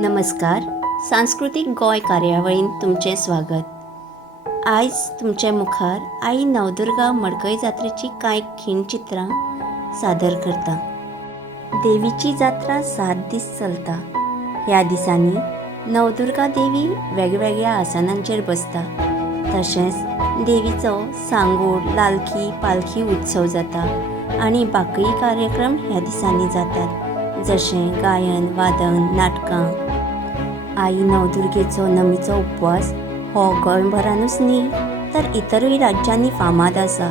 नमस्कार. सांस्कृतिक गोंय कार्यावळींत तुमचें स्वागत. आयज तुमचे मुखार आई नवदुर्गा मडकय जात्रेची कांय खीण चित्रां सादर करता. देवीची जात्रा 7 दीस चलता. ह्या दिसांनी नवदुर्गा देवी वेगवेगळ्या आसनांचेर बसता. तशेंच देवीचो सांगोड, लालकी, पालखी उत्सव जाता आनी बाकीय कार्यक्रम ह्या दिसांनी जातात, जशें गायन, वादन, नाटकां. आई नवदुर्गेचो नमीचो उपवास हो गोंयभरानूच न्ही तर इतरूय राज्यांनी फामाद आसा.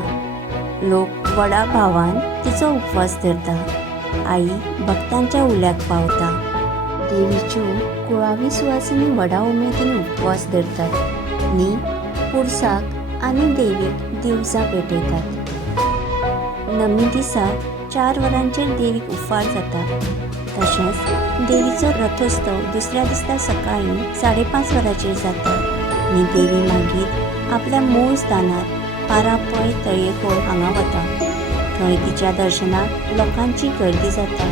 लोक व्हडा भावान तिचो उपवास धरता. आई भक्तांच्या उल्याक पावता. देवीच्यो कुळावी सुवासिनी व्हडा उमेदीन उपवास धरतात न्ही पुरसाक आनी देवीक दिवजां पेटयतात. नमी दिसा 4 वरांचेर देवीक उफार जाता. तशेंच देवीचो रथोत्सव दुसऱ्या दिसा सकाळीं 5:30 वरांचेर जाता आनी देवी मागीर आपल्या मूळ स्थानार पारापय तळयेकोळ हांगा वता. थंय तिच्या दर्शनाक लोकांची गर्दी जाता.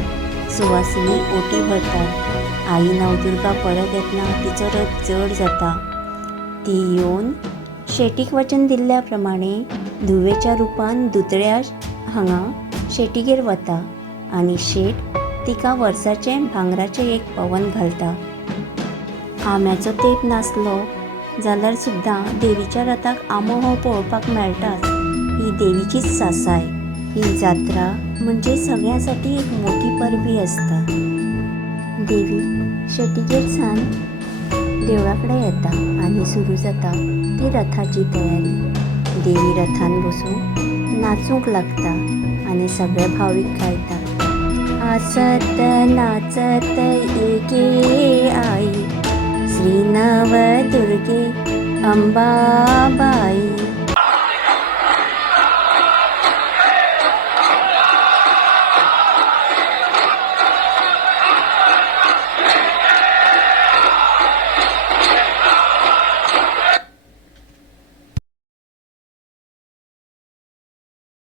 सुवासिनी ओटी भरतात. आई नवदुर्गा परत येतना तिचो रथ जड जाता. ती येवन शेटीक वचन दिल्ल्या प्रमाणे धुवेच्या रुपान दुतड्या हांगा शेटीगेर वता आनी शेट तिका वर्साचें भांगराचें एक पवन घालता. आंब्याचो तेंप नासलो जाल्यार सुद्दां देवीच्या रथाक आंबो हो पळोवपाक मेळटाच. ही देवीचीच सासाय. ही जात्रा म्हणजे सगळ्यांसाठी एक मोठी परबी आसता. देवी शेटीगेर सावन देवळा कडेन येता आनी सुरू जाता ती रथाची तयारी. देवी रथान बसून नाचूंक लागता आनी सगळे भावीक गायता. आसत नाचत एके आई श्री नवदुर्गे अंबाबाई